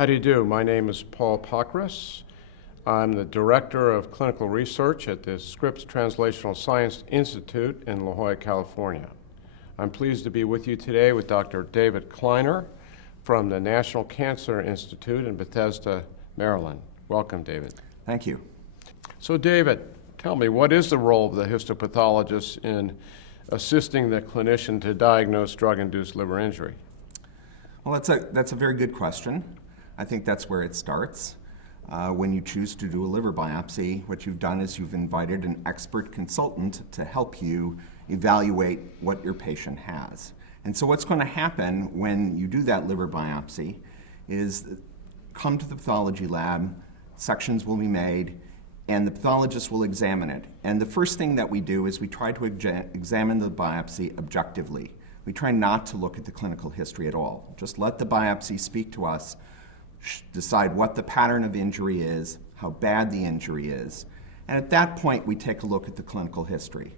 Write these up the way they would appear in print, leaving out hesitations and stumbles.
How do you do? My name is Paul Pockris. I'm the Director of Clinical Research at the Scripps Translational Science Institute in La Jolla, California. I'm pleased to be with you today with Dr. David Kleiner from the National Cancer Institute in Bethesda, Maryland. Welcome, David. Thank you. So, David, tell me, what is the role of the histopathologist in assisting the clinician to diagnose drug-induced liver injury? Well, that's a very good question. I think that's where it starts. When you choose to do a liver biopsy, what you've done is you've invited an expert consultant to help you evaluate what your patient has. And so what's going to happen when you do that liver biopsy is come to the pathology lab, sections will be made, and the pathologist will examine it. And the first thing that we do is we try to examine the biopsy objectively. We try not to look at the clinical history at all. Just let the biopsy speak to us, decide what the pattern of injury is, how bad the injury is, and at that point we take a look at the clinical history.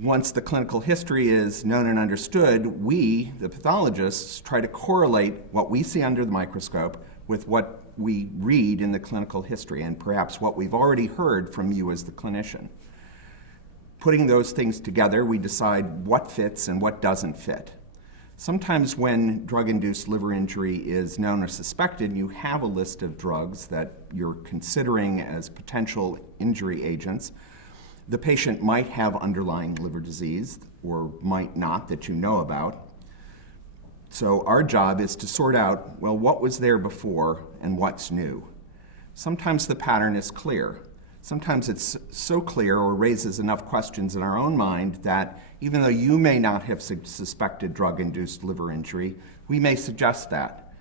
Once the clinical history is known and understood, we, the pathologists, try to correlate what we see under the microscope with what we read in the clinical history and perhaps what we've already heard from you as the clinician. Putting those things together, we decide what fits and what doesn't fit. Sometimes when drug-induced liver injury is known or suspected, you have a list of drugs that you're considering as potential injury agents. The patient might have underlying liver disease or might not that you know about. So our job is to sort out, well, what was there before and what's new. Sometimes the pattern is clear. Sometimes it's so clear or raises enough questions in our own mind that even though you may not have suspected drug-induced liver injury, we may suggest that.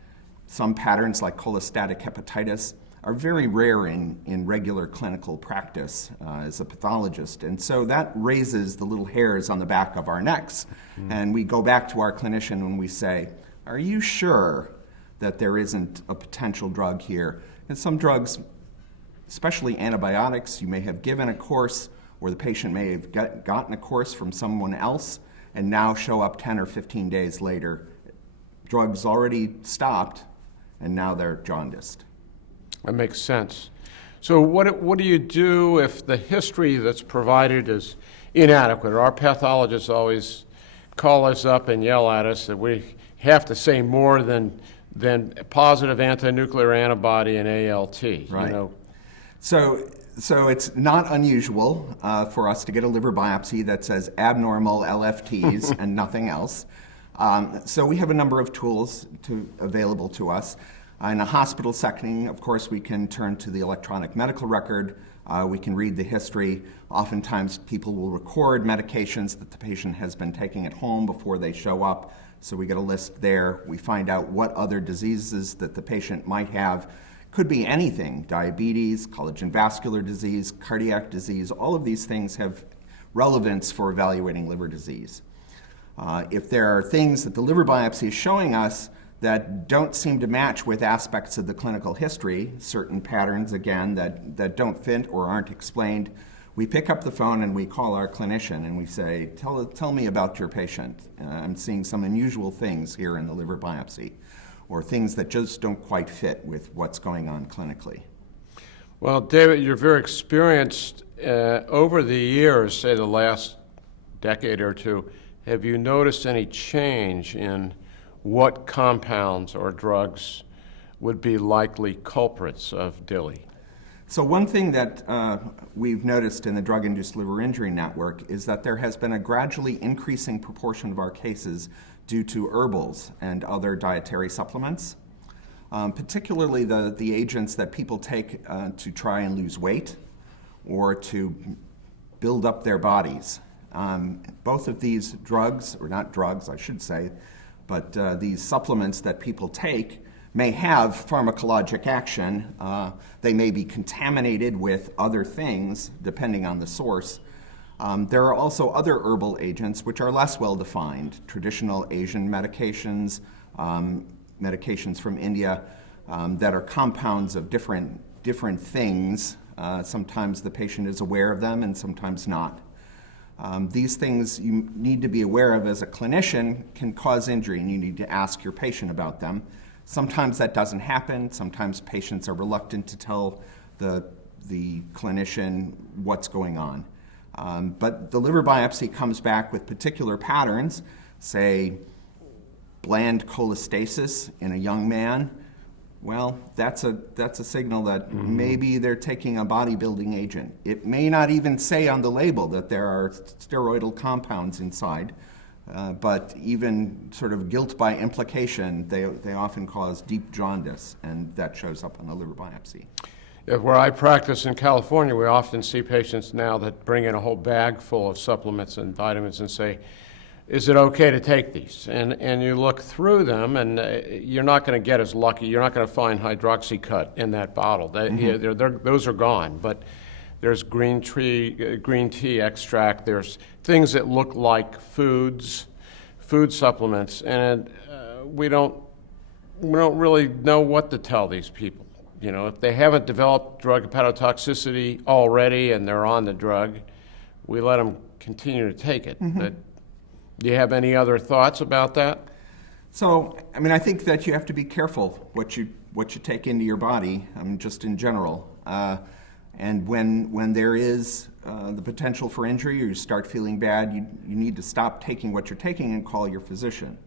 Some patterns like cholestatic hepatitis are very rare in regular clinical practice as a pathologist. And so that raises the little hairs on the back of our necks. And we go back to our clinician and we say, are you sure that there isn't a potential drug here? And some drugs, especially antibiotics, you may have given a course or the patient may have gotten a course from someone else and now show up 10 or 15 days later. Drugs already stopped and now they're jaundiced. That makes sense. So what do you do if the history that's provided is inadequate? Our pathologists always call us up and yell at us that we have to say more than positive anti-nuclear antibody and ALT. Right. You know? So it's not unusual for us to get a liver biopsy that says abnormal LFTs and nothing else. So we have a number of tools available to us. In a hospital setting, of course, we can turn to the electronic medical record. We can read the history. Oftentimes, people will record medications that the patient has been taking at home before they show up. So we get a list there. We find out what other diseases that the patient might have. Could be anything: diabetes, collagen vascular disease, cardiac disease. All of these things have relevance for evaluating liver disease. If there are things that the liver biopsy is showing us that don't seem to match with aspects of the clinical history, certain patterns, again, that don't fit or aren't explained, we pick up the phone and we call our clinician and we say, tell me about your patient. I'm seeing some unusual things here in the liver biopsy, or things that just don't quite fit with what's going on clinically. Well, David, you're very experienced. Over the years, say the last decade or two, have you noticed any change in what compounds or drugs would be likely culprits of DILI? So one thing that we've noticed in the drug-induced liver injury network is that there has been a gradually increasing proportion of our cases due to herbals and other dietary supplements, particularly the agents that people take to try and lose weight or to build up their bodies. Both of these drugs, or not drugs, I should say, but these supplements that people take may have pharmacologic action. They may be contaminated with other things, depending on the source. There are also other herbal agents which are less well defined. Traditional Asian medications, medications from India that are compounds of different things. Sometimes the patient is aware of them and sometimes not. These things you need to be aware of as a clinician can cause injury, and you need to ask your patient about them. Sometimes that doesn't happen. Sometimes patients are reluctant to tell the clinician what's going on. But the liver biopsy comes back with particular patterns, say bland cholestasis in a young man. Well, that's a signal that maybe they're taking a bodybuilding agent. It may not even say on the label that there are steroidal compounds inside, but even sort of guilt by implication, they often cause deep jaundice, and that shows up on the liver biopsy. Yeah, where I practice in California, we often see patients now that bring in a whole bag full of supplements and vitamins and say, is it okay to take these? And you look through them, and you're not going to get as lucky. You're not going to find hydroxycut in that bottle. Those are gone. But there's green tea extract. There's things that look like food supplements, and we don't really know what to tell these people. You know, if they haven't developed drug hepatotoxicity already and they're on the drug, we let them continue to take it. But do you have any other thoughts about that? So, I mean, I think that you have to be careful what you take into your body, just in general. And when there is the potential for injury, or you start feeling bad, you need to stop taking what you're taking and call your physician.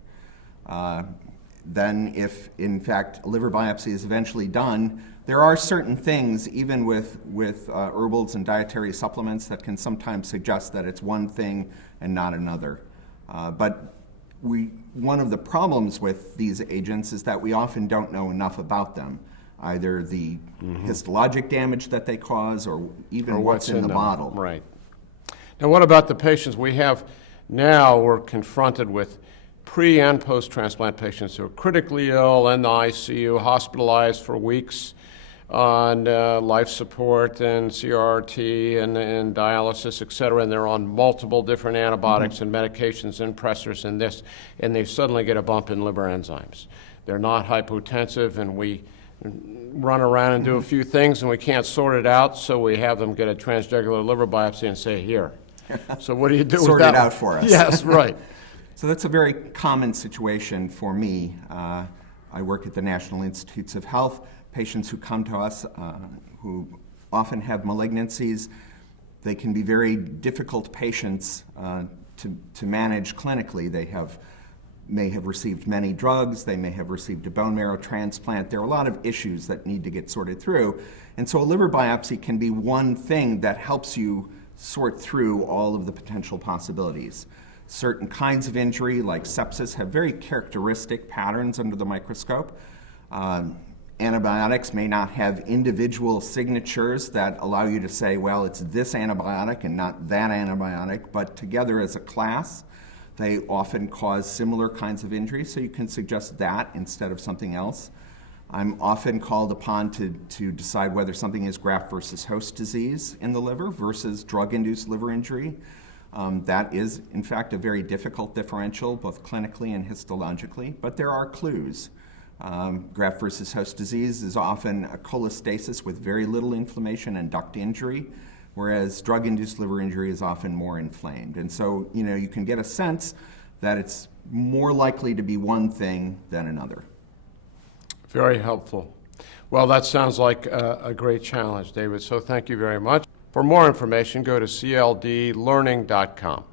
Then, if in fact a liver biopsy is eventually done, there are certain things, even with herbals and dietary supplements, that can sometimes suggest that it's one thing and not another. But one of the problems with these agents is that we often don't know enough about them, either the histologic damage that they cause or even what's in the bottle. Right. Now, what about the patients we have now? We're confronted with pre- and post-transplant patients who are critically ill, in the ICU, hospitalized for weeks on life support and CRT and dialysis, et cetera, and they're on multiple different antibiotics and medications and pressors and this, and they suddenly get a bump in liver enzymes. They're not hypotensive, and we run around and do a few things, and we can't sort it out, so we have them get a transjugular liver biopsy and say, here. So what do you do with that? Sort it out for us. Yes, right. So that's a very common situation for me. I work at the National Institutes of Health. Patients who come to us who often have malignancies, they can be very difficult patients to manage clinically. They may have received many drugs, they may have received a bone marrow transplant. There are a lot of issues that need to get sorted through. And so a liver biopsy can be one thing that helps you sort through all of the potential possibilities. Certain kinds of injury, like sepsis, have very characteristic patterns under the microscope. Antibiotics may not have individual signatures that allow you to say, well, it's this antibiotic and not that antibiotic, but together as a class, they often cause similar kinds of injuries, so you can suggest that instead of something else. I'm often called upon to decide whether something is graft versus host disease in the liver versus drug-induced liver injury. That is, in fact, a very difficult differential, both clinically and histologically, but there are clues. Graft versus host disease is often a cholestasis with very little inflammation and duct injury, whereas drug-induced liver injury is often more inflamed. And so, you can get a sense that it's more likely to be one thing than another. Very helpful. Well, that sounds like a great challenge, David, so thank you very much. For more information, go to cldlearning.com.